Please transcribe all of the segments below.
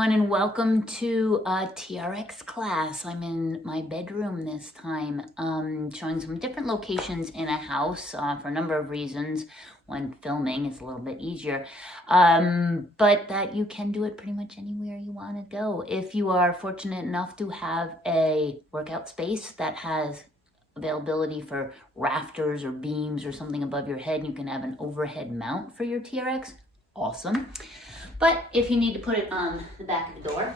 everyone, and welcome to a TRX class. I'm in my bedroom this time, showing some different locations in a house for a number of reasons. When filming, it's a little bit easier, but that you can do it pretty much anywhere you want to go. If you are fortunate enough to have a workout space that has availability for rafters or beams or something above your head, you can have an overhead mount for your TRX. Awesome. But if you need to put it on the back of the door,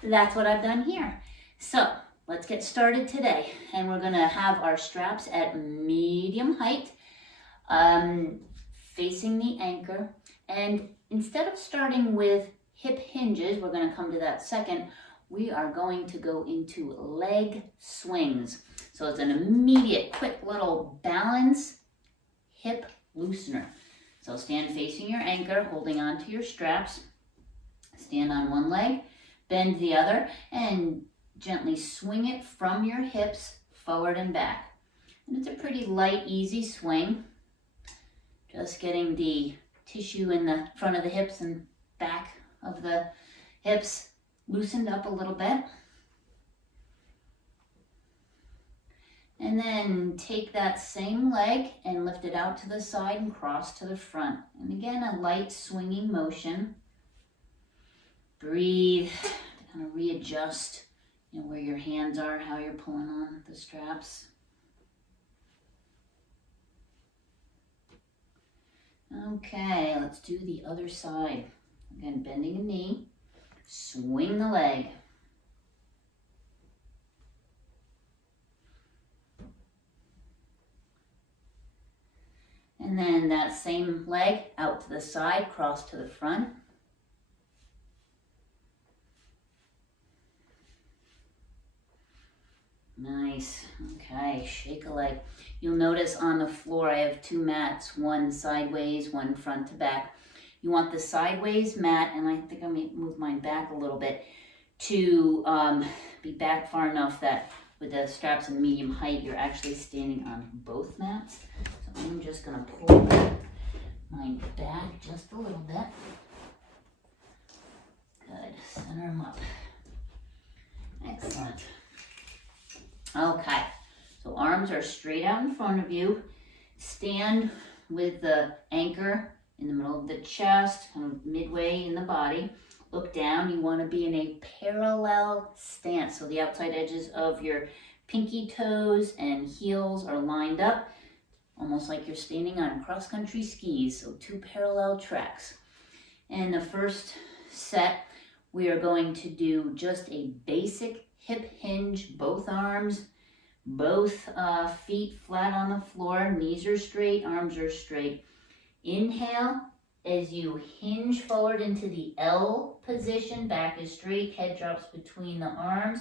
that's what I've done here. So let's get started today. And we're gonna have our straps at medium height, facing the anchor. And instead of starting with hip hinges, we're gonna come to that second, we are going to go into leg swings. So it's an immediate, quick little balance hip loosener. So stand facing your anchor, holding on to your straps. Stand on one leg, bend the other, and gently swing it from your hips forward and back. And it's a pretty light, easy swing. Just getting the tissue in the front of the hips and back of the hips loosened up a little bit. And then take that same leg and lift it out to the side and cross to the front. And again, a light swinging motion. Breathe to kind of readjust, where your hands are, how you're pulling on the straps. Okay, let's do the other side. Again, bending a knee, swing the leg. And then that same leg out to the side, cross to the front. Nice. Okay, shake a leg. You'll notice on the floor I have two mats, one sideways, one front to back. You want the sideways mat, and I think I may move mine back a little bit, to be back far enough that with the straps in medium height, you're actually standing on both mats. So I'm just gonna pull mine back just a little bit. Good, center them up. Excellent. Okay, so arms are straight out in front of you. Stand with the anchor in the middle of the chest, kind of midway in the body. Look down. You want to be in a parallel stance. So the outside edges of your pinky toes and heels are lined up, almost like you're standing on cross-country skis. So two parallel tracks. And the first set, we are going to do just a basic hip hinge, both arms, both feet flat on the floor, knees are straight, arms are straight. Inhale. As you hinge forward into the L position, back is straight, head drops between the arms.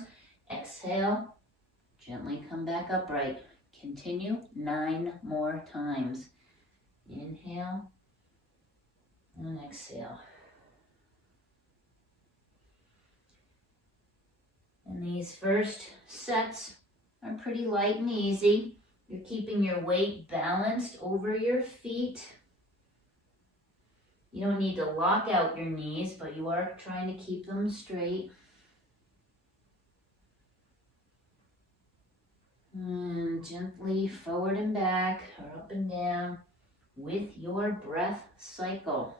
Exhale, gently come back upright. Continue 9 more times. Inhale and exhale. And these first sets are pretty light and easy. You're keeping your weight balanced over your feet. You don't need to lock out your knees, but you are trying to keep them straight. And gently forward and back, or up and down, with your breath cycle.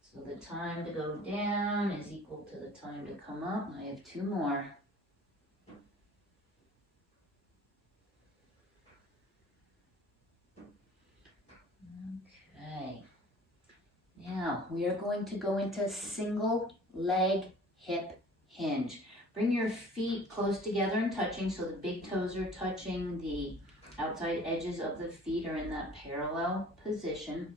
So the time to go down is equal to the time to come up. I have 2 more. Okay. Now, we are going to go into single leg hip hinge. Bring your feet close together and touching, so the big toes are touching, the outside edges of the feet are in that parallel position.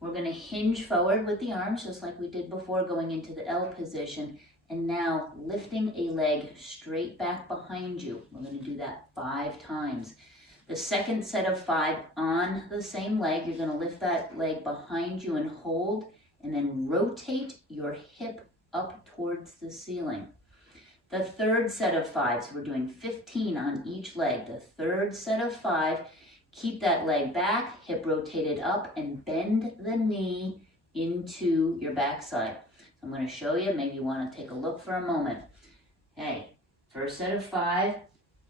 We're going to hinge forward with the arms, just like we did before, going into the L position. And now lifting a leg straight back behind you. We're going to do that 5 times. The second set of 5 on the same leg, you're going to lift that leg behind you and hold, and then rotate your hip up towards the ceiling. The third set of 5, so we're doing 15 on each leg. The third set of 5, keep that leg back, hip rotated up, and bend the knee into your backside. I'm going to show you. Maybe you want to take a look for a moment. Okay, first set of 5,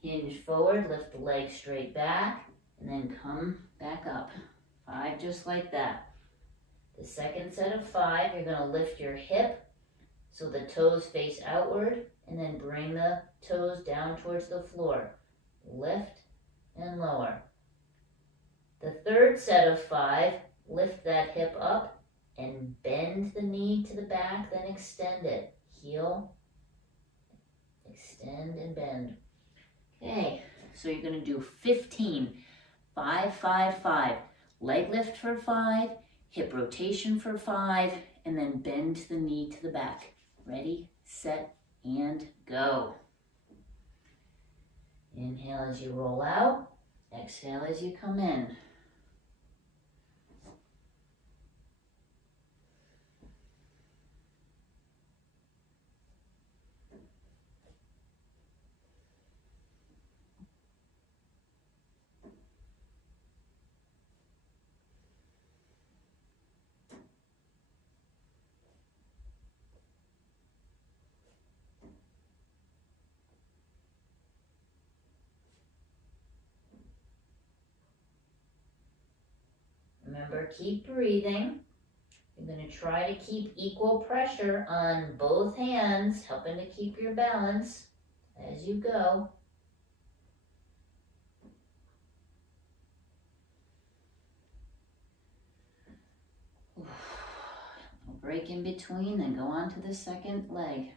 hinge forward, lift the leg straight back, and then come back up. 5 just like that. The second set of 5, you're going to lift your hip so the toes face outward, and then bring the toes down towards the floor. Lift and lower. The third set of 5, lift that hip up and bend the knee to the back, then extend it. Heel, extend and bend. Okay, so you're going to do 15. 5, 5, 5. Leg lift for 5, hip rotation for 5, and then bend the knee to the back. Ready, set, and go. Inhale as you roll out. Exhale as you come in. Remember, keep breathing. You're going to try to keep equal pressure on both hands, helping to keep your balance as you go. A break in between, then go on to the second leg.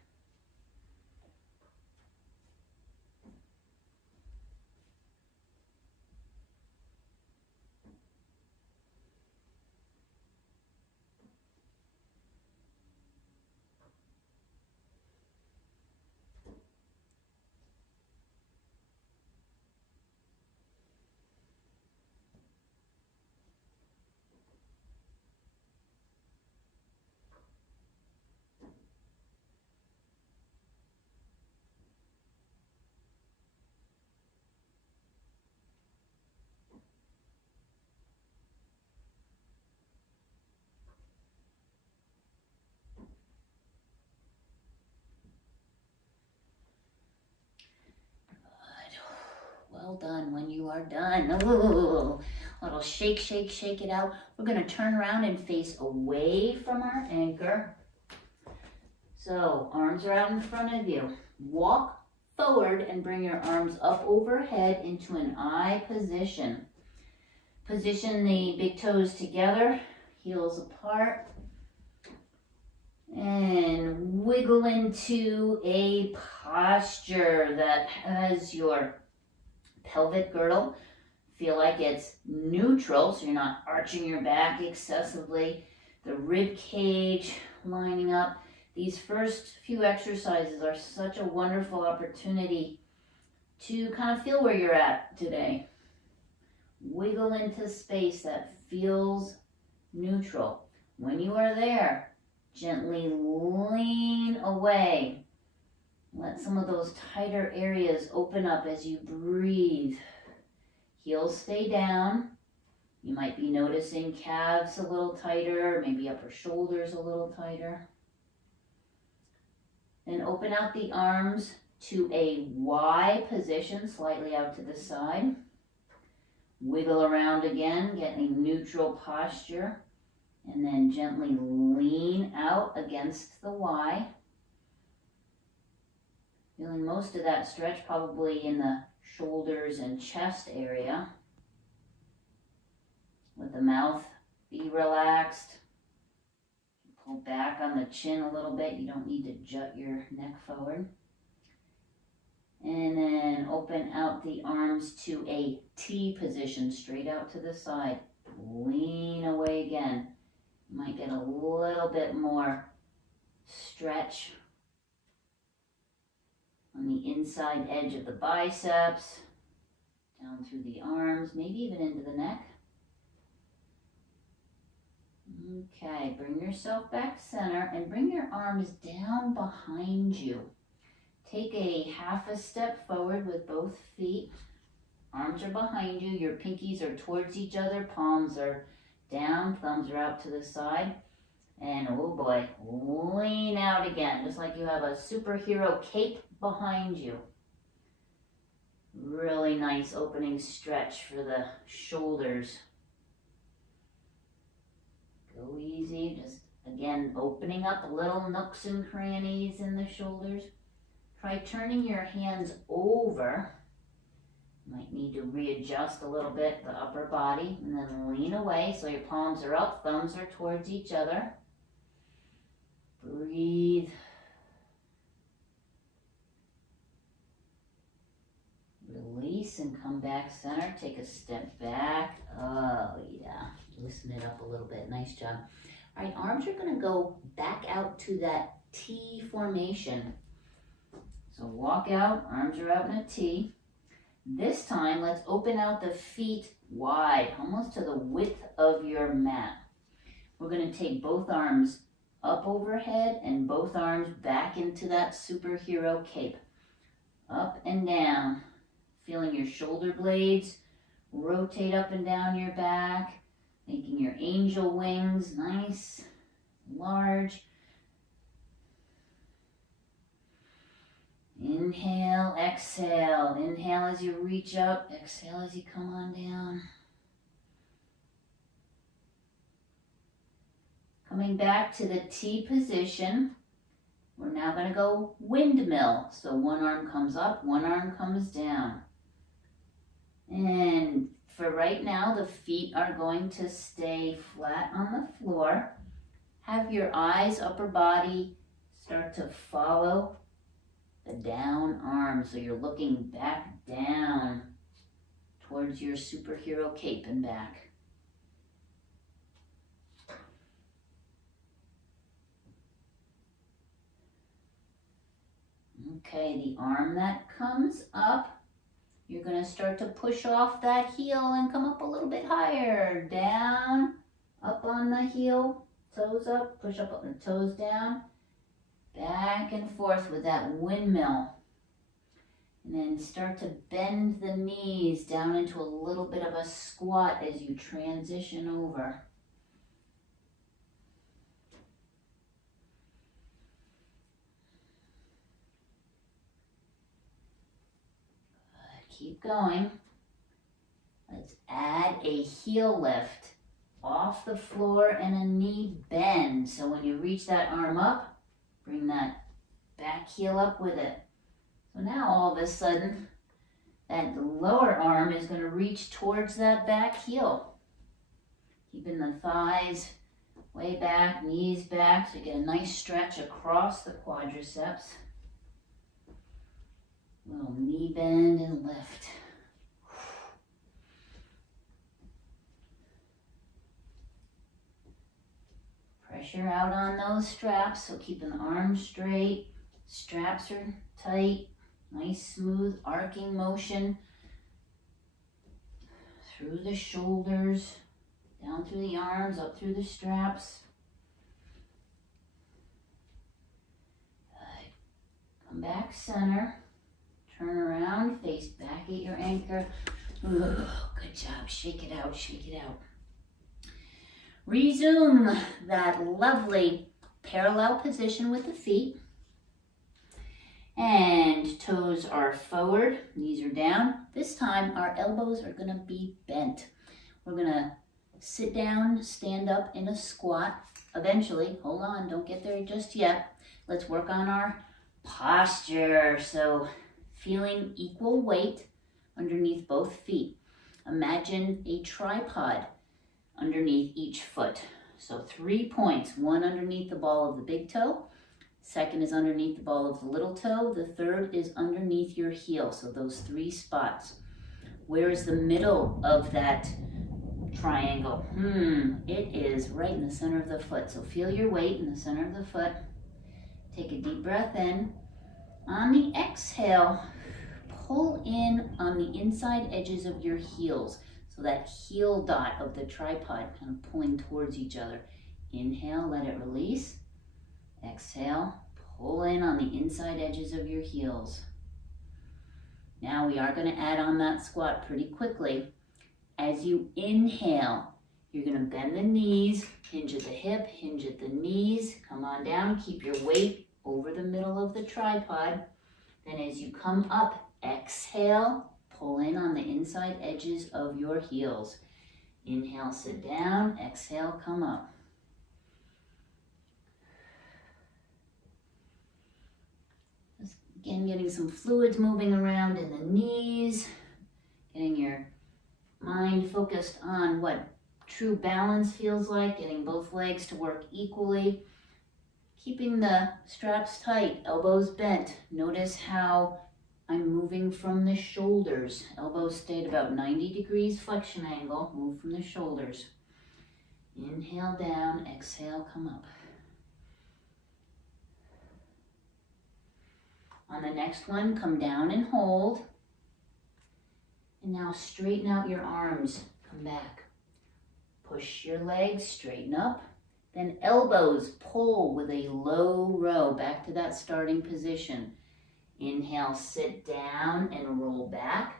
Well done. When you are done, ooh, a little shake, shake, shake it out. We're going to turn around and face away from our anchor. So arms are out in front of you. Walk forward and bring your arms up overhead into an I position. Position the big toes together, heels apart. And wiggle into a posture that has your pelvic girdle. Feel like it's neutral, so you're not arching your back excessively. The rib cage lining up. These first few exercises are such a wonderful opportunity to kind of feel where you're at today. Wiggle into space that feels neutral. When you are there, gently lean away. Let some of those tighter areas open up as you breathe. Heels stay down. You might be noticing calves a little tighter, maybe upper shoulders a little tighter. Then open out the arms to a Y position, slightly out to the side. Wiggle around again, get a neutral posture. And then gently lean out against the Y. Feeling most of that stretch probably in the shoulders and chest area. Let the mouth be relaxed. Pull back on the chin a little bit. You don't need to jut your neck forward. And then open out the arms to a T position, straight out to the side. Lean away again. You might get a little bit more stretch on the inside edge of the biceps, down through the arms, maybe even into the neck. Okay, bring yourself back center and bring your arms down behind you. Take a half a step forward with both feet. Arms are behind you, your pinkies are towards each other, palms are down, thumbs are out to the side. And oh boy, lean out again, just like you have a superhero cape behind you. Really nice opening stretch for the shoulders. Go easy, just again opening up little nooks and crannies in the shoulders. Try turning your hands over. Might need to readjust a little bit the upper body, and then lean away so your palms are up, thumbs are towards each other. Breathe. Release and come back center. Take a step back. Oh yeah, loosen it up a little bit. Nice job. All right, arms are gonna go back out to that T formation. So walk out, arms are out in a T. This time, let's open out the feet wide, almost to the width of your mat. We're gonna take both arms up overhead and both arms back into that superhero cape. Up and down, feeling your shoulder blades rotate up and down your back, making your angel wings nice, large. Inhale, exhale. Inhale as you reach up, exhale as you come on down. Coming back to the T position, we're now going to go windmill. So one arm comes up, one arm comes down. And for right now, the feet are going to stay flat on the floor. Have your eyes, upper body, start to follow the down arm. So you're looking back down towards your superhero cape and back. Okay, the arm that comes up, you're going to start to push off that heel and come up a little bit higher. Down, up on the heel, toes up, push up on the toes down. Back and forth with that windmill. And then start to bend the knees down into a little bit of a squat as you transition over. Keep going. Let's add a heel lift off the floor and a knee bend. So when you reach that arm up, bring that back heel up with it. So now all of a sudden, that lower arm is going to reach towards that back heel. Keeping the thighs way back, knees back, so you get a nice stretch across the quadriceps. Little knee bend and lift. Pressure out on those straps, so keeping the arms straight. Straps are tight. Nice smooth arcing motion through the shoulders, down through the arms, up through the straps. Good. Come back center. Turn around, face back at your anchor. Ooh, good job. Shake it out, shake it out. Resume that lovely parallel position with the feet. And toes are forward, knees are down. This time our elbows are going to be bent. We're going to sit down, stand up in a squat. Eventually, hold on, don't get there just yet. Let's work on our posture. So feeling equal weight underneath both feet. Imagine a tripod underneath each foot. So 3 points, one underneath the ball of the big toe, second is underneath the ball of the little toe, the third is underneath your heel. So those 3 spots. Where is the middle of that triangle? It is right in the center of the foot. So feel your weight in the center of the foot. Take a deep breath in. On the exhale, pull in on the inside edges of your heels. So that heel dot of the tripod kind of pulling towards each other. Inhale, let it release. Exhale, pull in on the inside edges of your heels. Now we are going to add on that squat pretty quickly. As you inhale, You're gonna bend the knees, hinge at the hip, hinge at the knees, come on down, keep your weight over the middle of the tripod. Then as you come up, exhale, pull in on the inside edges of your heels. Inhale, sit down, exhale, come up. Again, getting some fluids moving around in the knees, getting your mind focused on what true balance feels like, getting both legs to work equally, keeping the straps tight, elbows bent. Notice how I'm moving from the shoulders. Elbows stay at about 90 degrees flexion angle. Move from the shoulders. Inhale down, exhale, come up. On the next one, come down and hold. And now straighten out your arms. Come back. Push your legs, straighten up. Then elbows pull with a low row back to that starting position. Inhale, sit down and roll back.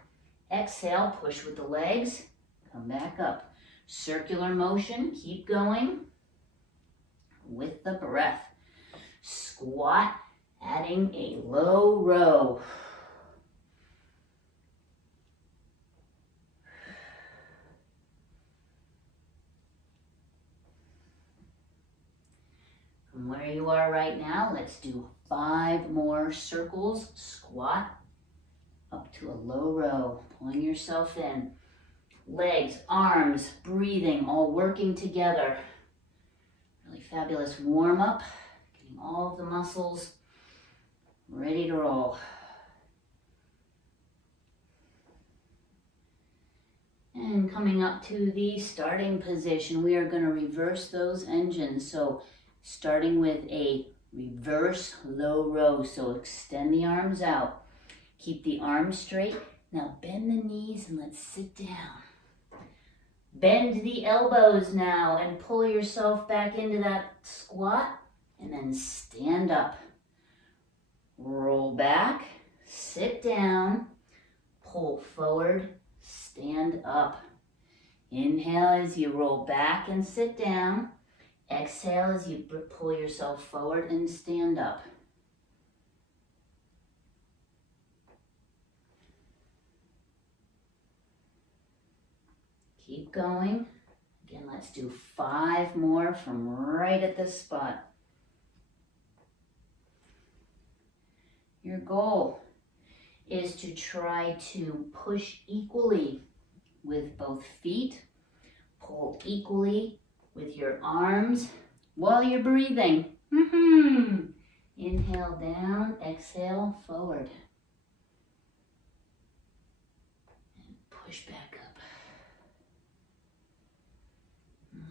Exhale, push with the legs. Come back up. Circular motion, keep going with the breath. Squat, adding a low row. From where you are right now, let's do 5 more circles. Squat up to a low row, pulling yourself in. Legs, arms, breathing, all working together. Really fabulous warm up, getting all of the muscles ready to roll. And coming up to the starting position, we are going to reverse those engines. So starting with a reverse low row. So extend the arms out. Keep the arms straight. Now bend the knees and let's sit down. Bend the elbows now and pull yourself back into that squat and then stand up. Roll back, sit down, pull forward, stand up. Inhale as you roll back and sit down. Exhale as you pull yourself forward and stand up. Keep going. Again, let's do 5 more from right at this spot. Your goal is to try to push equally with both feet, pull equally with your arms while you're breathing. Inhale down, exhale forward. And push back up.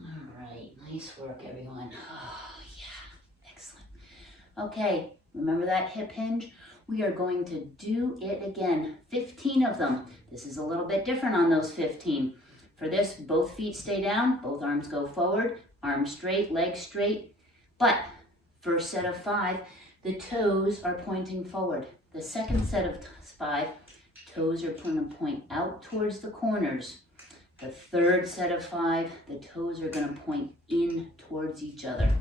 All right, nice work everyone. Oh yeah, excellent. Okay, remember that hip hinge? We are going to do it again, 15 of them. This is a little bit different on those 15. For this, both feet stay down, both arms go forward, arms straight, legs straight. But first set of 5, the toes are pointing forward. The second set of 5, toes are going to point out towards the corners. The third set of 5, the toes are going to point in towards each other.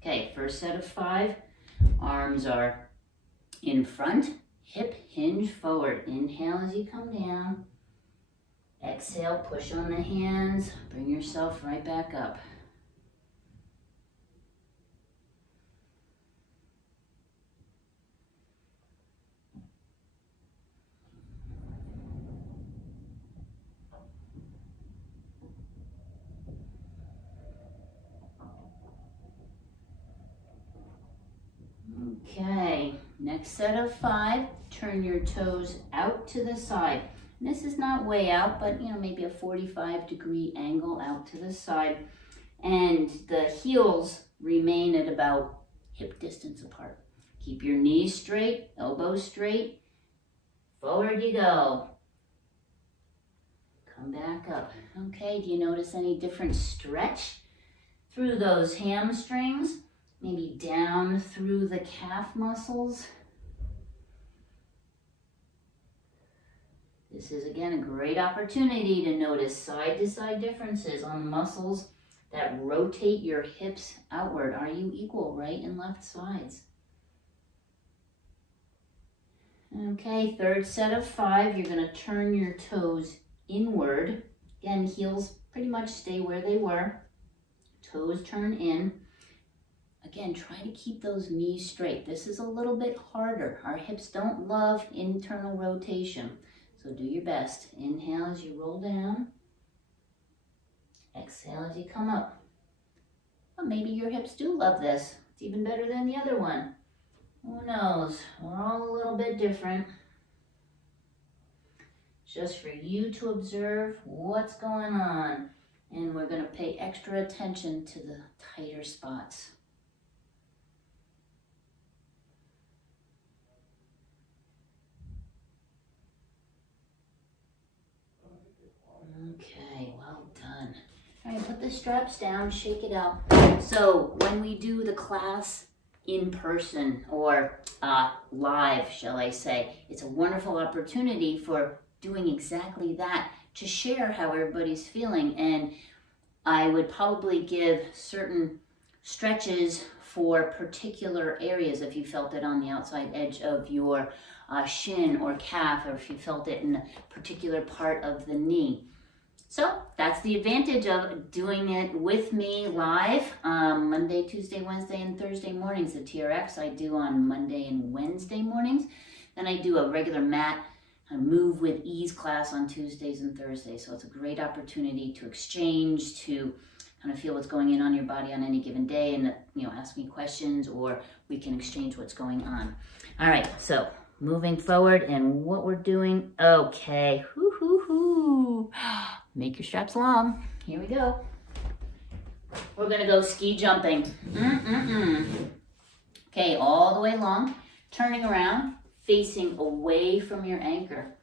Okay, first set of 5, arms are in front, hip hinge forward. Inhale as you come down. Exhale, push on the hands, bring yourself right back up. Okay, next set of 5, turn your toes out to the side. This is not way out, but maybe a 45-degree angle out to the side. And the heels remain at about hip distance apart. Keep your knees straight, elbows straight. Forward you go. Come back up. Okay, do you notice any different stretch through those hamstrings? Maybe down through the calf muscles. This is, again, a great opportunity to notice side-to-side differences on the muscles that rotate your hips outward. Are you equal, right and left sides? Okay, third set of 5. You're going to turn your toes inward. Again, heels pretty much stay where they were. Toes turn in. Again, try to keep those knees straight. This is a little bit harder. Our hips don't love internal rotation. So do your best. Inhale as you roll down. Exhale as you come up. Well, maybe your hips do love this. It's even better than the other one. Who knows? We're all a little bit different. Just for you to observe what's going on. And we're going to pay extra attention to the tighter spots. Okay, well done. All right, put the straps down, shake it out. So when we do the class in person or live, shall I say, it's a wonderful opportunity for doing exactly that, to share how everybody's feeling. And I would probably give certain stretches for particular areas if you felt it on the outside edge of your shin or calf, or if you felt it in a particular part of the knee. So that's the advantage of doing it with me live Monday, Tuesday, Wednesday, and Thursday mornings. The TRX I do on Monday and Wednesday mornings. Then I do a regular mat move with ease class on Tuesdays and Thursdays. So it's a great opportunity to exchange, to kind of feel what's going on your body on any given day, and ask me questions, or we can exchange what's going on. All right, so moving forward, and what we're doing. Okay, make your straps long. Here we go. We're gonna go ski jumping. Okay, all the way long, turning around, facing away from your anchor.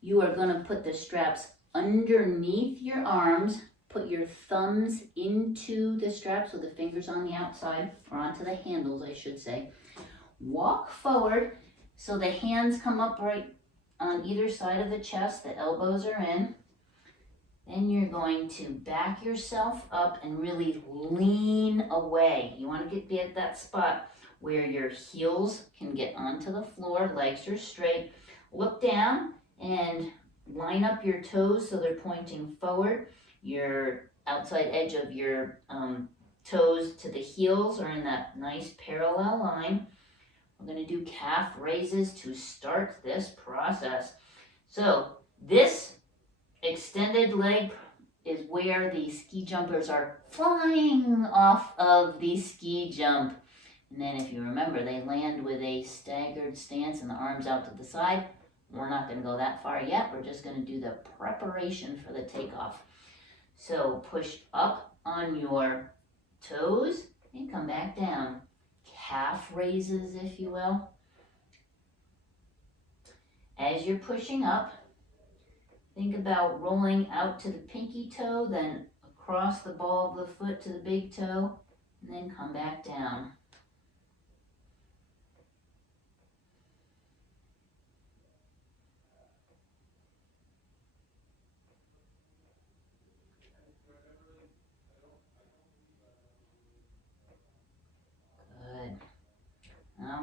You are gonna put the straps underneath your arms, put your thumbs into the straps with the fingers on the outside, or onto the handles, I should say. Walk forward so the hands come upright on either side of the chest, the elbows are in. Then you're going to back yourself up and really lean away. You want to be at that spot where your heels can get onto the floor, legs are straight. Look down and line up your toes so they're pointing forward. Your outside edge of your toes to the heels are in that nice parallel line. We're going to do calf raises to start this process. So this extended leg is where the ski jumpers are flying off of the ski jump. And then if you remember, they land with a staggered stance and the arms out to the side. We're not going to go that far yet. We're just going to do the preparation for the takeoff. So push up on your toes and come back down. Calf raises, if you will. As you're pushing up, think about rolling out to the pinky toe, then across the ball of the foot to the big toe, and then come back down.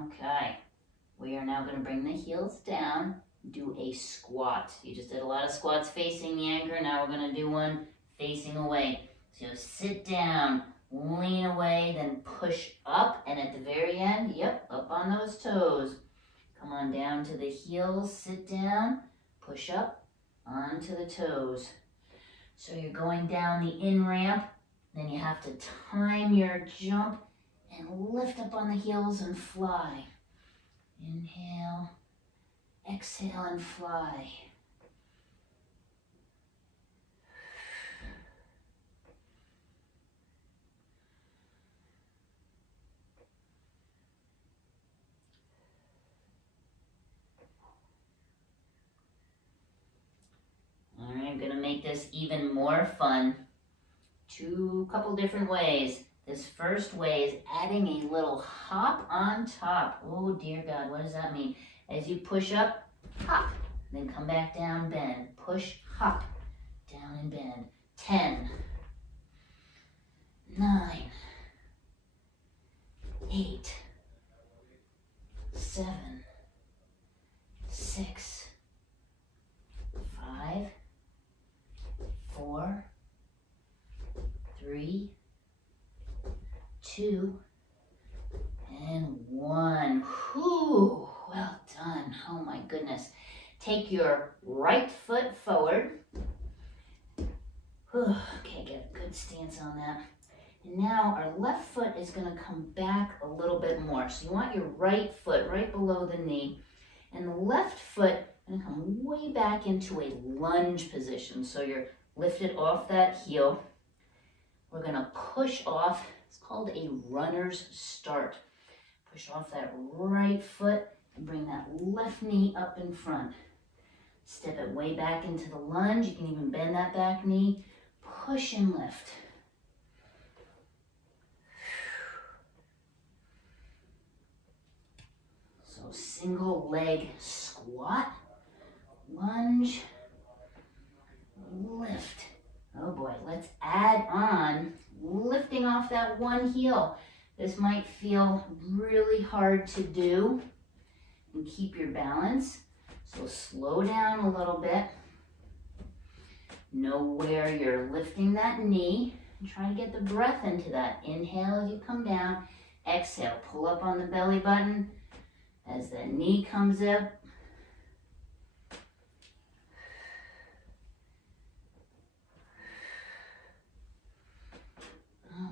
Okay, we are now going to bring the heels down, do a squat. You just did a lot of squats facing the anchor. Now we're going to do one facing away. So sit down, lean away, then push up, and at the very end, up on those toes. Come on down to the heels, sit down, push up, onto the toes. So you're going down the in ramp, then you have to time your jump and lift up on the heels and fly. Inhale, exhale, and fly. All right, I'm going to make this even more fun. Couple different ways. This first way is adding a little hop on top. Oh dear God, what does that mean? As you push up, hop. Then come back down, bend. Push, hop, down and bend. 10, 9, 8, 7, 6, 5, 4, 3, 2, and 1. Whew, well done. Oh my goodness. Take your right foot forward. Whew, okay, get a good stance on that. And now our left foot is going to come back a little bit more. So you want your right foot right below the knee. And the left foot going to come way back into a lunge position. So you're lifted off that heel. We're going to push off. It's called a runner's start. Push off that right foot and bring that left knee up in front. Step it way back into the lunge. You can even bend that back knee. Push and lift. So single leg squat, lunge, lift. Oh boy, let's add on lifting off that one heel. This might feel really hard to do, and keep your balance. So slow down a little bit. Know where you're lifting that knee. And try to get the breath into that. Inhale as you come down. Exhale, pull up on the belly button as the knee comes up.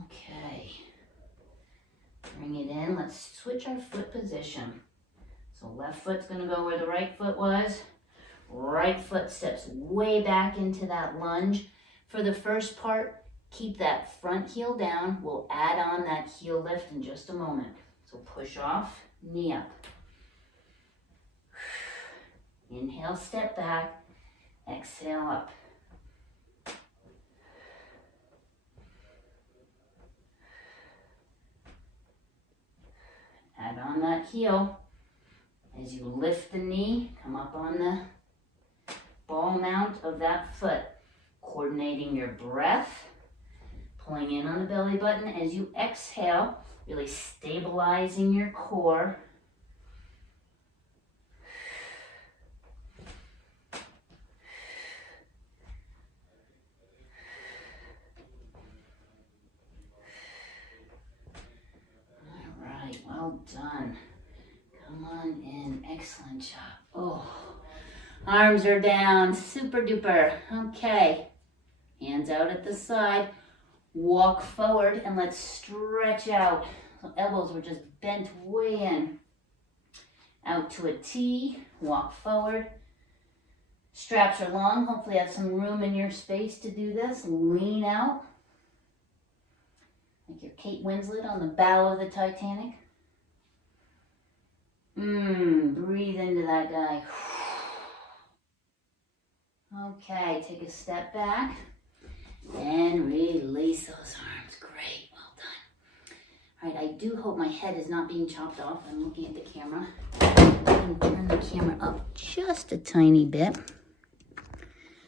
Okay. Bring it in. Let's switch our foot position. So left foot's going to go where the right foot was. Right foot steps way back into that lunge. For the first part, keep that front heel down. We'll add on that heel lift in just a moment. So push off, knee up. Inhale, step back. Exhale, up. Add on that heel. As you lift the knee, come up on the ball mount of that foot. Coordinating your breath, pulling in on the belly button as you exhale, really stabilizing your core. All right, well done. Come on in, excellent job. Oh, arms are down, super duper. Okay, hands out at the side, walk forward and let's stretch out. So elbows were just bent way in. Out to a T, walk forward. Straps are long, hopefully you have some room in your space to do this. Lean out, like you're Kate Winslet on the bow of the Titanic. Breathe into that guy. Okay, take a step back and release those arms. Great, well done. All right, I do hope my head is not being chopped off. I'm looking at the camera. I can turn the camera up just a tiny bit.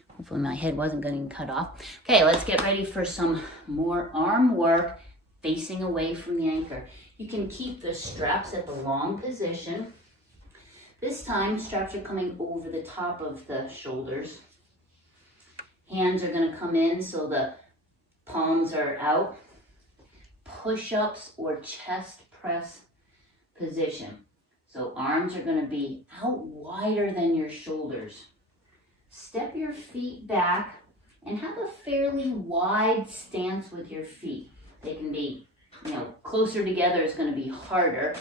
Hopefully my head wasn't getting cut off. Okay, let's get ready for some more arm work facing away from the anchor. You can keep the straps at the long position. This time, straps are coming over the top of the shoulders. Hands are going to come in so the palms are out. Push-ups or chest press position. So arms are going to be out wider than your shoulders. Step your feet back and have a fairly wide stance with your feet. They can be, closer together is going to be harder,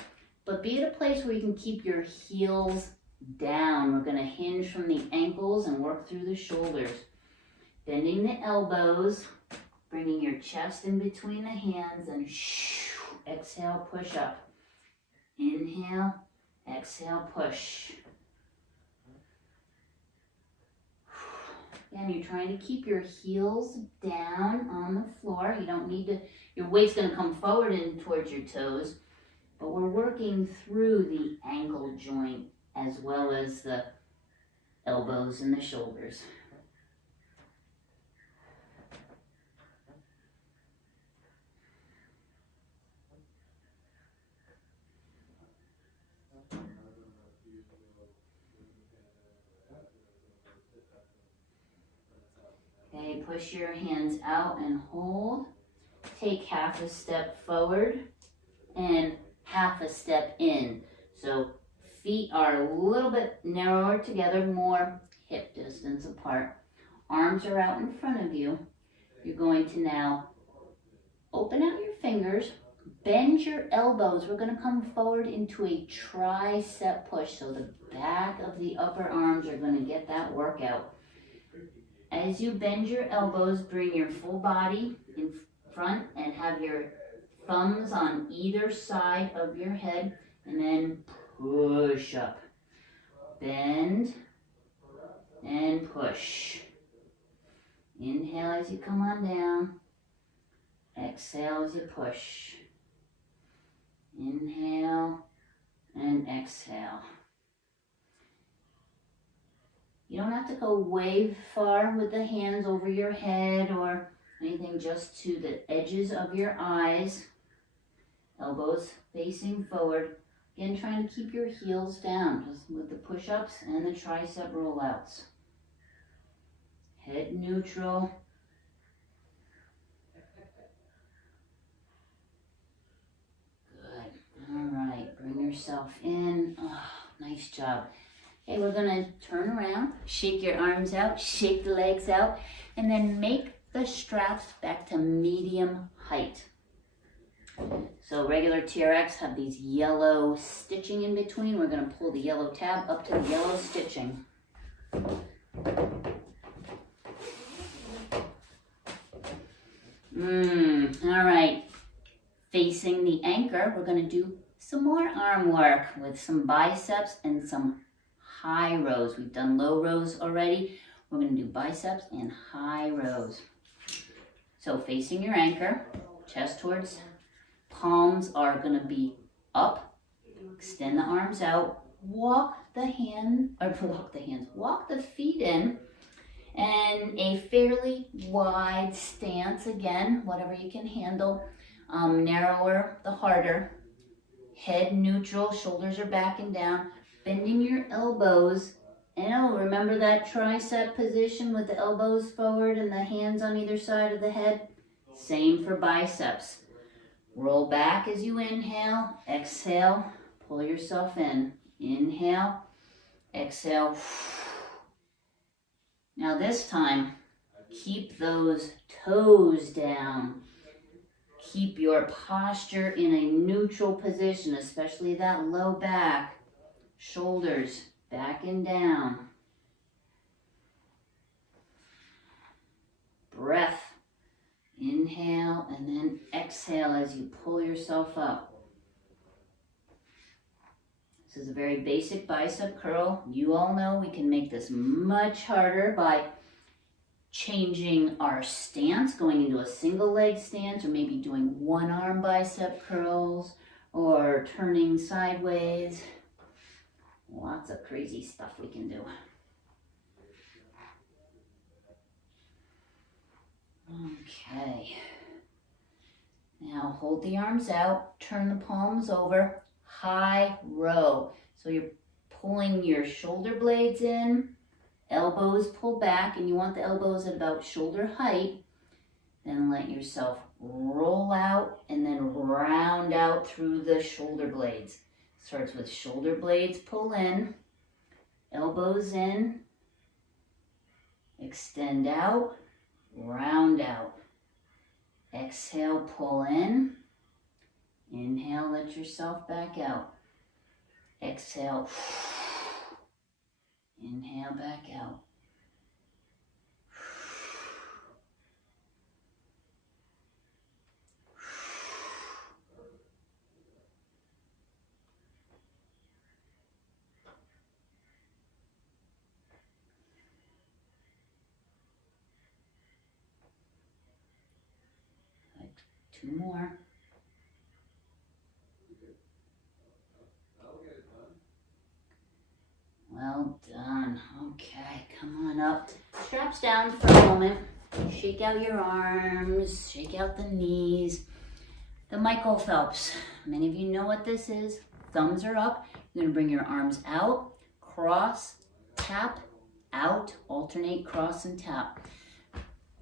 but be at a place where you can keep your heels down. We're going to hinge from the ankles and work through the shoulders. Bending the elbows, bringing your chest in between the hands, and exhale, push up. Inhale, exhale, push. Again, you're trying to keep your heels down on the floor. You don't need to, your weight's going to come forward and towards your toes, but we're working through the ankle joint as well as the elbows and the shoulders. Okay, push your hands out and hold. Take half a step forward and half a step in. So feet are a little bit narrower together, more hip distance apart. Arms are out in front of you. You're going to now open out your fingers, bend your elbows. We're going to come forward into a tricep push. So the back of the upper arms are going to get that workout. As you bend your elbows, bring your full body in front and have your thumbs on either side of your head, and then push up. Bend and push. Inhale as you come on down. Exhale as you push. Inhale and exhale. You don't have to go way far with the hands over your head or anything, just to the edges of your eyes. Elbows facing forward. Again, trying to keep your heels down just with the push-ups and the tricep rollouts. Head neutral. Good. All right, bring yourself in. Oh, nice job. Okay, we're going to turn around, shake your arms out, shake the legs out, and then make the straps back to medium height. So regular TRX have these yellow stitching in between. We're going to pull the yellow tab up to the yellow stitching. All right. Facing the anchor, we're going to do some more arm work with some biceps and some high rows. We've done low rows already. We're going to do biceps and high rows. So facing your anchor, chest towards, palms are going to be up. Extend the arms out. Walk the feet in, and a fairly wide stance again, whatever you can handle. Narrower the harder. Head neutral, shoulders are back and down. Bending your elbows, and remember that tricep position with the elbows forward and the hands on either side of the head? Same for biceps. Roll back as you inhale, exhale, pull yourself in. Inhale, exhale. Now this time, keep those toes down. Keep your posture in a neutral position, especially that low back. Shoulders back and down. Breath. Inhale and then exhale as you pull yourself up. This is a very basic bicep curl. You all know we can make this much harder by changing our stance, going into a single leg stance, or maybe doing one arm bicep curls, or turning sideways. Lots of crazy stuff we can do. Okay. Now hold the arms out, turn the palms over, high row. So you're pulling your shoulder blades in, elbows pull back, and you want the elbows at about shoulder height. Then let yourself roll out and then round out through the shoulder blades. Starts with shoulder blades pull in, elbows in, extend out, round out. Exhale, pull in. Inhale, let yourself back out. Exhale. Inhale, back out. Two more. Well done. Okay. Come on up. Straps down for a moment. Shake out your arms, shake out the knees. The Michael Phelps. Many of you know what this is. Thumbs are up. You're gonna bring your arms out, cross, tap, out, alternate, cross and tap.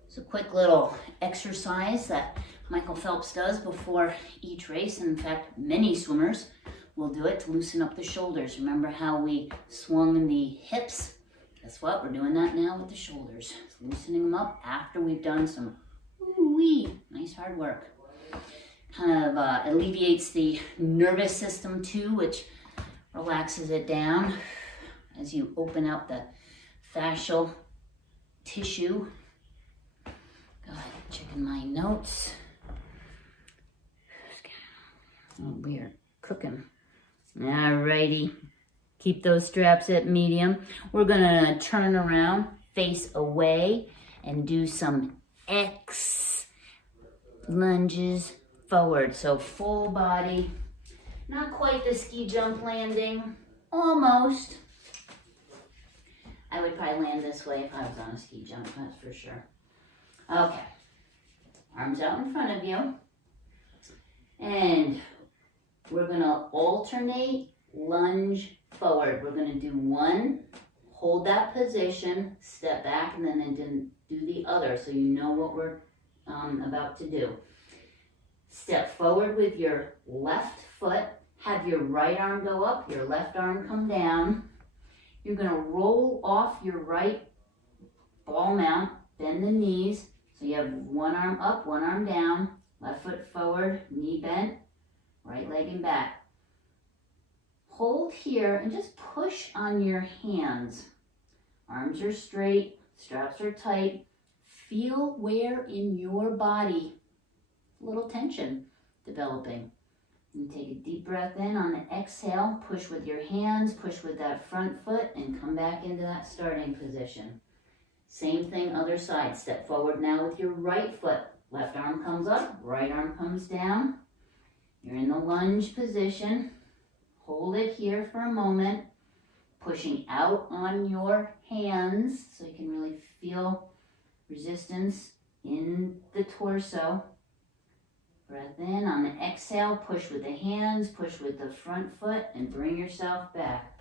It's a quick little exercise that Michael Phelps does before each race. In fact, many swimmers will do it to loosen up the shoulders. Remember how we swung the hips? Guess what? We're doing that now with the shoulders. Loosening them up after we've done some ooh-wee, nice hard work. Kind of alleviates the nervous system too, which relaxes it down as you open up the fascial tissue. Go ahead, checking my notes. Oh, we are cooking. Alrighty. Keep those straps at medium. We're gonna turn around, face away, and do some X lunges forward. So full body, not quite the ski jump landing, almost. I would probably land this way if I was on a ski jump, that's for sure. Okay, arms out in front of you. And we're gonna alternate lunge forward. We're gonna do one, hold that position, step back, and then do the other so you know what we're about to do. Step forward with your left foot, have your right arm go up, your left arm come down. You're gonna roll off your right ball mount, bend the knees, so you have one arm up, one arm down, left foot forward, knee bent, right leg and back. Hold here and just push on your hands. Arms are straight, straps are tight. Feel where in your body a little tension developing. And take a deep breath in. On the exhale, push with your hands, push with that front foot, and come back into that starting position. Same thing, other side. Step forward now with your right foot. Left arm comes up, right arm comes down. You're in the lunge position. Hold it here for a moment, pushing out on your hands so you can really feel resistance in the torso. Breath in. On the exhale, push with the hands, push with the front foot, and bring yourself back.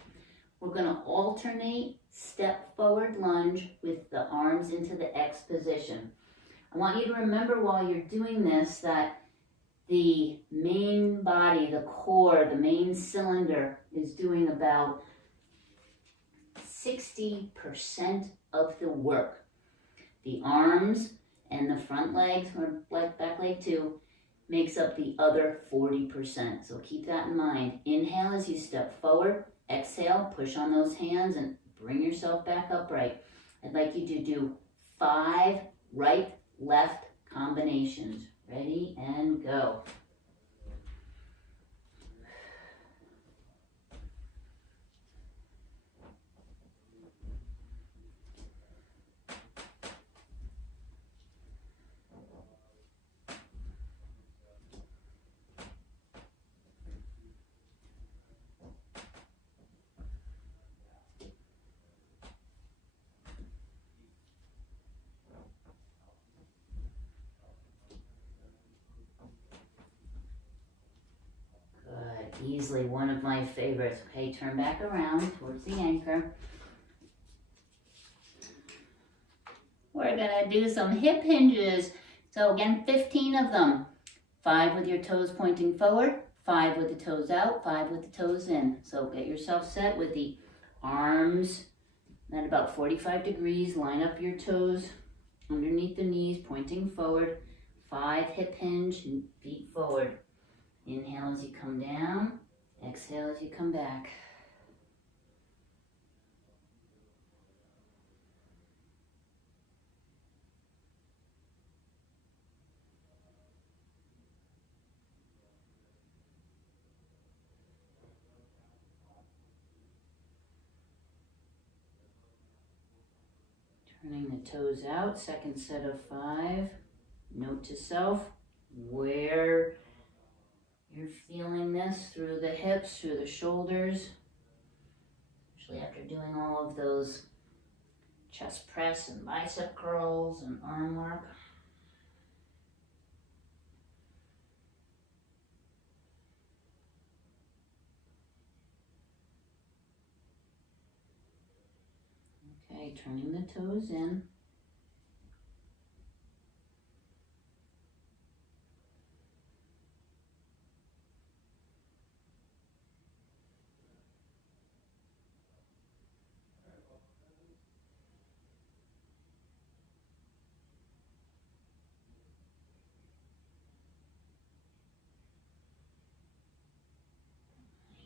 We're going to alternate step forward lunge with the arms into the X position. I want you to remember while you're doing this that the main body, the core, the main cylinder is doing about 60% of the work. The arms and the front legs, or back leg too, makes up the other 40%. So keep that in mind. Inhale as you step forward. Exhale, push on those hands and bring yourself back upright. I'd like you to do 5 right, left combinations. Ready and go. Easily one of my favorites. Okay, turn back around towards the anchor. We're gonna do some hip hinges. So again, 15 of them. 5 with your toes pointing forward, 5 with the toes out, 5 with the toes in. So get yourself set with the arms at about 45 degrees. Line up your toes underneath the knees, pointing forward. 5 hip hinge and feet forward. Inhale as you come down, exhale as you come back. Turning the toes out, second set of 5. Note to self, where you're feeling this through the hips, through the shoulders, especially after doing all of those chest press and bicep curls and arm work. Okay, turning the toes in.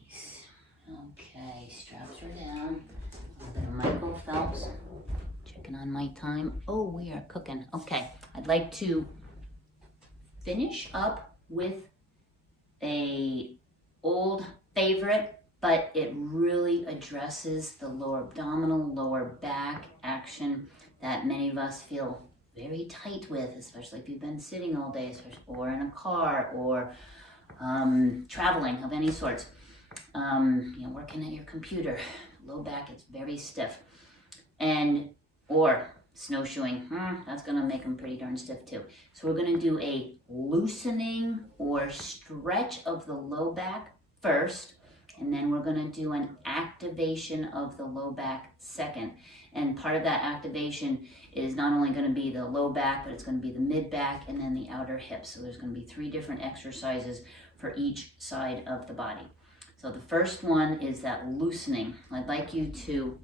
Nice. Okay, straps are down. A little bit of Michael Phelps. Checking on my time. Oh, we are cooking. Okay, I'd like to finish up with a old favorite, but it really addresses the lower abdominal, lower back action that many of us feel very tight with, especially if you've been sitting all day, or in a car, or traveling of any sorts. Working at your computer, low back is very stiff, or snowshoeing, that's gonna make them pretty darn stiff too. So we're gonna do a loosening or stretch of the low back first, and then we're gonna do an activation of the low back second. And part of that activation is not only gonna be the low back, but it's gonna be the mid back and then the outer hips. So there's gonna be 3 different exercises for each side of the body. So the first one is that loosening. I'd like you to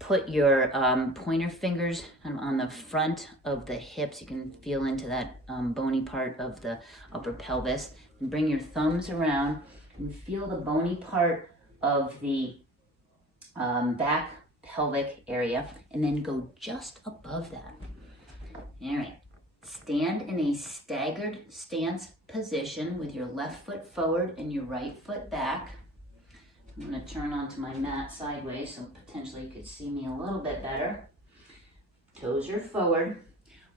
put your pointer fingers on the front of the hips. You can feel into that bony part of the upper pelvis. And bring your thumbs around and feel the bony part of the back pelvic area, and then go just above that. All right. Stand in a staggered stance position with your left foot forward and your right foot back. I'm going to turn onto my mat sideways so potentially you could see me a little bit better. Toes are forward.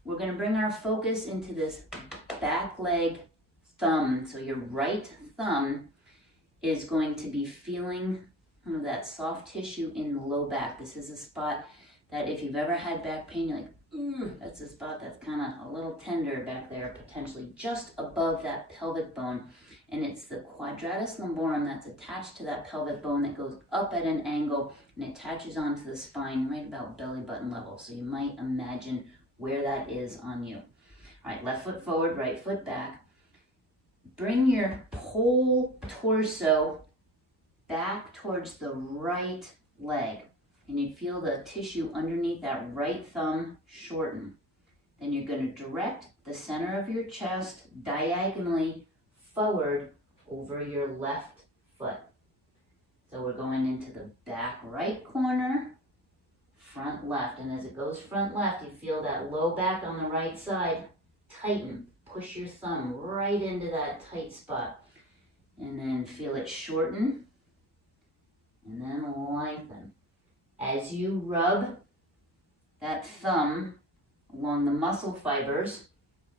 We're going to bring our focus into this back leg thumb. So your right thumb is going to be feeling that soft tissue in the low back. This is a spot that if you've ever had back pain, you're like, that's a spot that's kind of a little tender back there, potentially just above that pelvic bone. And it's the quadratus lumborum that's attached to that pelvic bone that goes up at an angle and attaches onto the spine right about belly button level. So you might imagine where that is on you. All right, left foot forward, right foot back. Bring your whole torso back towards the right leg. And you feel the tissue underneath that right thumb shorten. Then you're going to direct the center of your chest diagonally forward over your left foot. So we're going into the back right corner, front left. And as it goes front left, you feel that low back on the right side tighten. Push your thumb right into that tight spot. And then feel it shorten. And then lengthen. As you rub that thumb along the muscle fibers,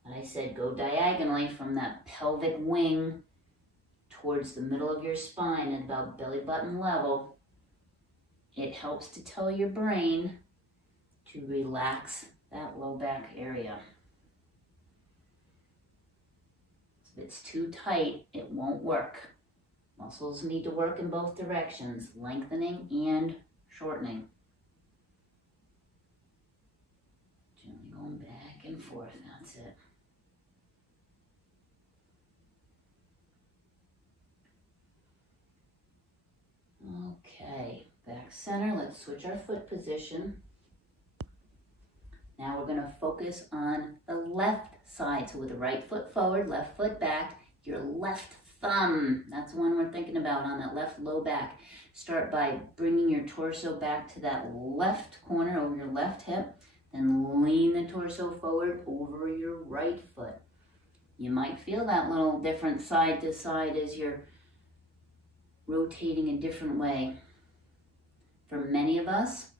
and I said go diagonally from that pelvic wing towards the middle of your spine at about belly button level, it helps to tell your brain to relax that low back area. If it's too tight, it won't work. Muscles need to work in both directions, lengthening and shortening. Gently going back and forth, that's it. Okay, back center, let's switch our foot position. Now we're gonna focus on the left side. So with the right foot forward, left foot back, your left thumb, that's the one we're thinking about on that left low back. Start by bringing your torso back to that left corner over your left hip, then lean the torso forward over your right foot. You might feel that little different side to side as you're rotating a different way. For many of us,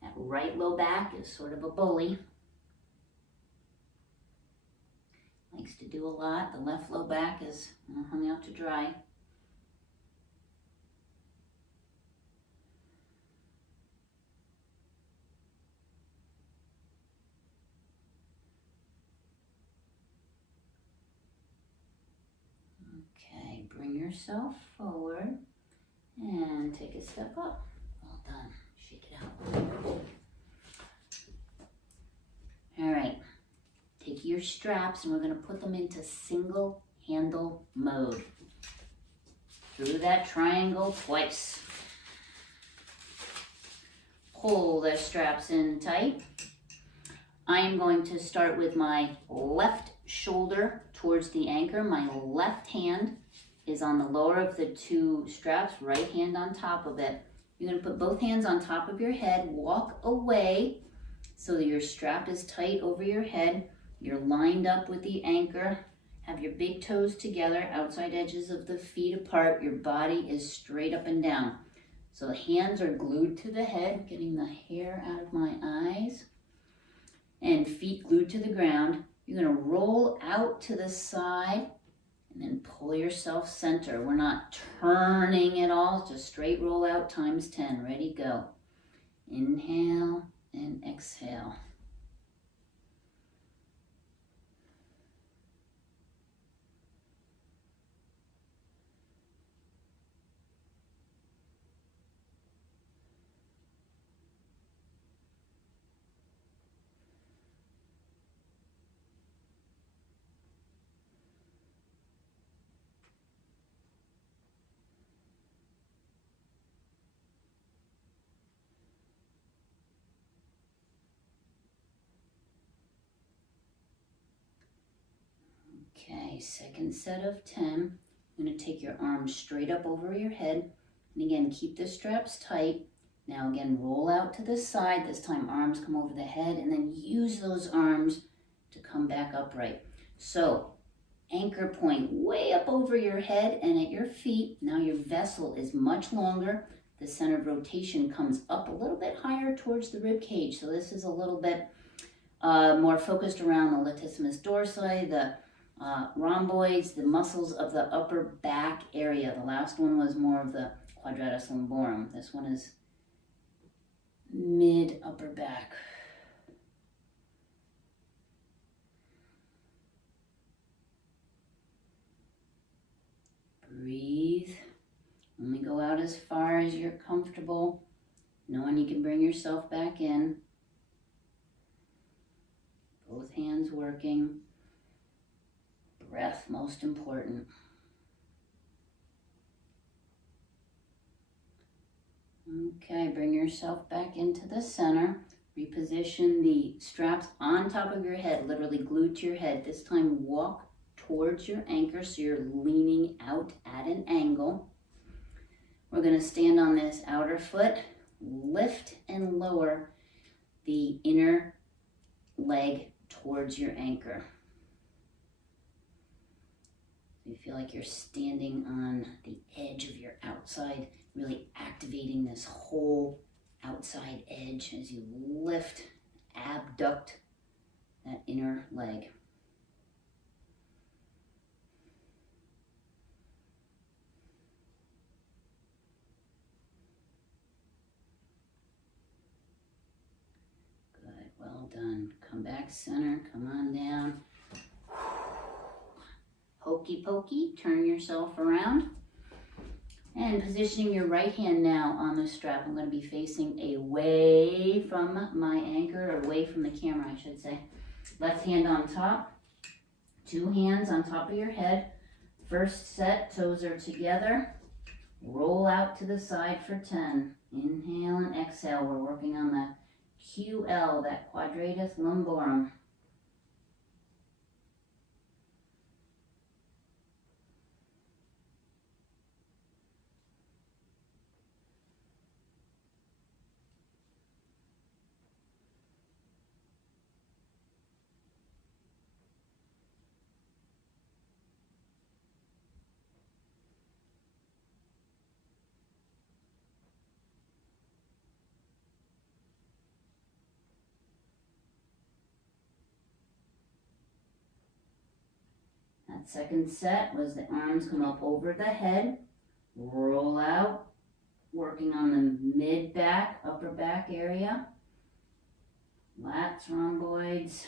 that right low back is sort of a bully. Likes to do a lot. The left low back is hung out to dry. yourself forward and take a step up. Well done. Shake it out. All right. Take your straps and we're going to put them into single handle mode. Through that triangle twice. Pull the straps in tight. I am going to start with my left shoulder towards the anchor. My left hand is on the lower of the two straps, right hand on top of it. You're going to put both hands on top of your head, walk away so that your strap is tight over your head. You're lined up with the anchor. Have your big toes together, outside edges of the feet apart. Your body is straight up and down. So the hands are glued to the head, getting the hair out of my eyes. And feet glued to the ground. You're going to roll out to the side and then pull yourself center. We're not turning at all, just straight roll out times 10. Ready, go. Inhale and exhale. Okay, second set of 10. You're going to take your arms straight up over your head. And again, keep the straps tight. Now again, roll out to the side. This time arms come over the head and then use those arms to come back upright. So anchor point way up over your head and at your feet. Now your vessel is much longer. The center of rotation comes up a little bit higher towards the rib cage. So this is a little bit more focused around the latissimus dorsi, the rhomboids, the muscles of the upper back area. The last one was more of the quadratus lumborum. This one is mid upper back. Breathe. Only go out as far as you're comfortable, knowing you can bring yourself back in. Both hands working. Breath most important. Okay, bring yourself back into the center. Reposition the straps on top of your head, literally glued to your head. This time walk towards your anchor so you're leaning out at an angle. We're going to stand on this outer foot, lift and lower the inner leg towards your anchor. You feel like you're standing on the edge of your outside, really activating this whole outside edge as you lift, abduct that inner leg. Good, well done. Come back center, come on down. Hokey pokey, turn yourself around. And positioning your right hand now on the strap. I'm going to be facing away from my anchor, or away from the camera, I should say. Left hand on top, two hands on top of your head. First set, toes are together. Roll out to the side for 10. Inhale and exhale. We're working on the QL, that quadratus lumborum. That second set was the arms come up over the head, roll out, working on the mid-back, upper back area, lats, rhomboids.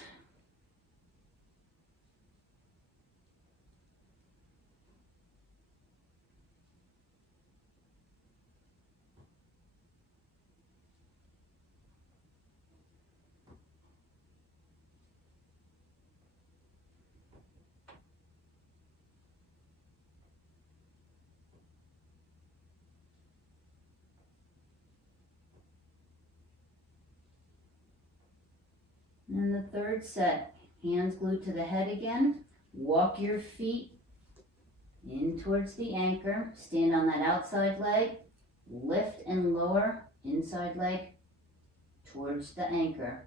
then the third set, hands glued to the head again. Walk your feet in towards the anchor. Stand on that outside leg. Lift and lower inside leg towards the anchor.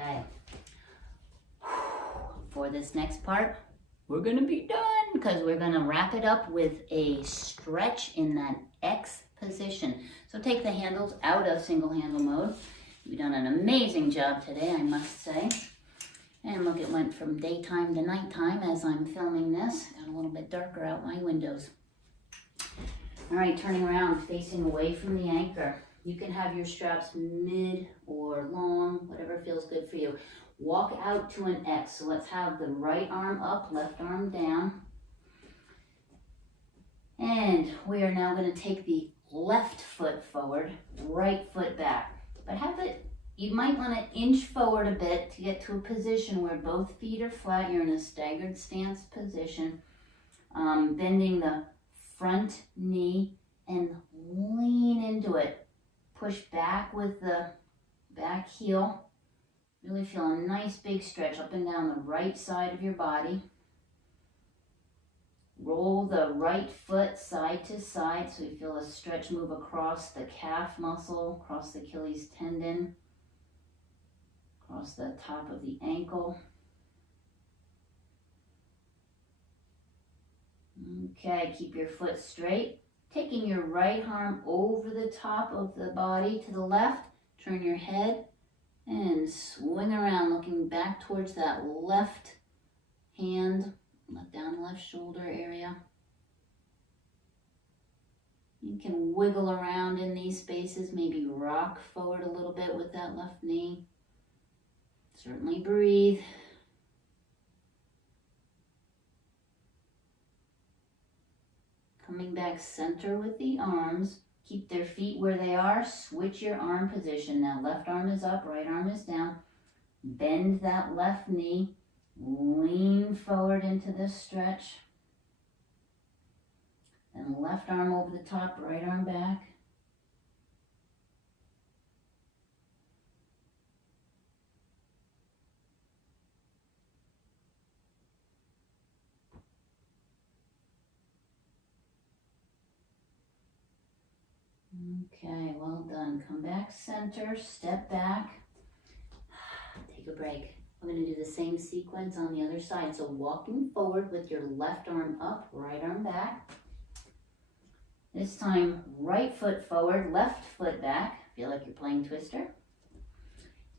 Okay, for this next part, we're gonna be done because we're gonna wrap it up with a stretch in that X position. So take the handles out of single handle mode. You've done an amazing job today, I must say. And look, it went from daytime to nighttime as I'm filming this. Got a little bit darker out my windows. All right, turning around, facing away from the anchor. You can have your straps mid or long, whatever feels good for you. Walk out to an X. So let's have the right arm up, left arm down. And we are now going to take the left foot forward, right foot back. But have it, you might want to inch forward a bit to get to a position where both feet are flat. You're in a staggered stance position. Bending the front knee and lean into it. Push back with the back heel. Really feel a nice big stretch up and down the right side of your body. Roll the right foot side to side so you feel a stretch move across the calf muscle, across the Achilles tendon, across the top of the ankle. Okay, keep your foot straight. Taking your right arm over the top of the body to the left, turn your head and swing around, looking back towards that left hand, down the left shoulder area. You can wiggle around in these spaces, maybe rock forward a little bit with that left knee. Certainly breathe. Coming back center with the arms. Keep their feet where they are. Switch your arm position. Now left arm is up, right arm is down. Bend that left knee. Lean forward into this stretch. And left arm over the top, right arm back. Okay, well done. Come back center, step back. Take a break. I'm going to do the same sequence on the other side. So walking forward with your left arm up, right arm back. This time, right foot forward, left foot back. Feel like you're playing Twister.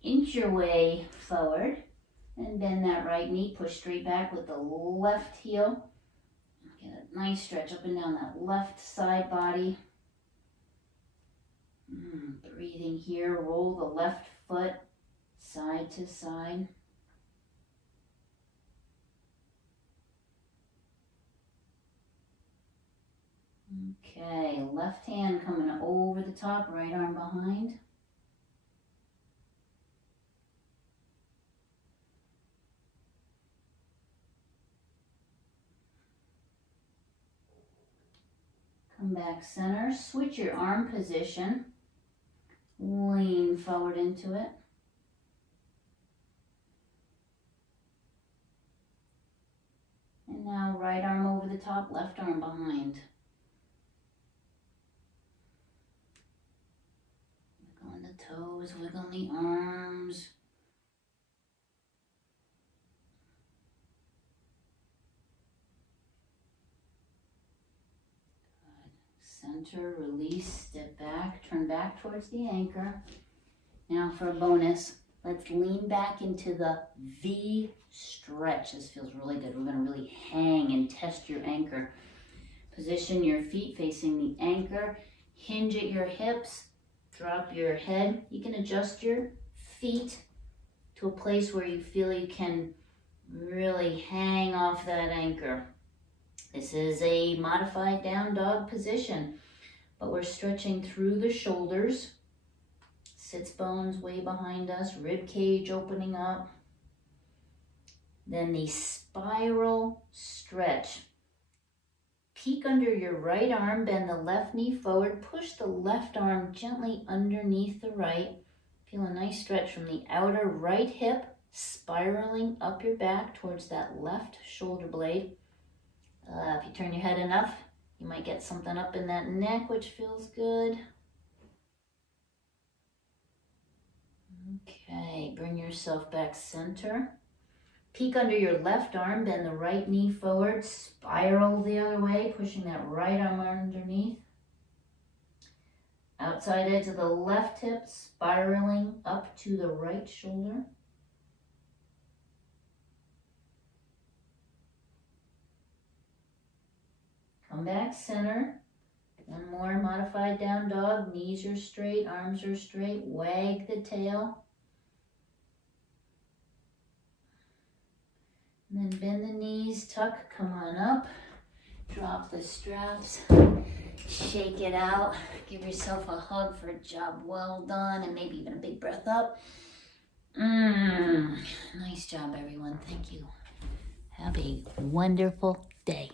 Inch your way forward and bend that right knee. Push straight back with the left heel. Get a nice stretch up and down that left side body. Breathing here, roll the left foot side to side. Okay, left hand coming over the top, right arm behind. Come back center, switch your arm position. Lean forward into it. And now right arm over the top, left arm behind. Wiggling the toes, wiggling the arms. Center, release, step back, turn back towards the anchor. Now for a bonus, let's lean back into the V stretch. This feels really good. We're going to really hang and test your anchor. Position your feet facing the anchor. Hinge at your hips. Drop your head. You can adjust your feet to a place where you feel you can really hang off that anchor. This is a modified down dog position, but we're stretching through the shoulders, Sits bones way behind us, rib cage opening up. Then the spiral stretch. Peek under your right arm, bend the left knee forward, push the left arm gently underneath the right. Feel a nice stretch from the outer right hip, spiraling up your back towards that left shoulder blade. If you turn your head enough, you might get something up in that neck, which feels good. Okay, bring yourself back center. Peek under your left arm, bend the right knee forward, spiral the other way, pushing that right arm underneath. Outside edge of the left hip, spiraling up to the right shoulder. Come back center. One more modified down dog. Knees are straight, arms are straight. Wag the tail. And then bend the knees, tuck, come on up. Drop the straps. Shake it out. Give yourself a hug for a job well done, and maybe even a big breath up. Nice job, everyone. Thank you. Have a wonderful day.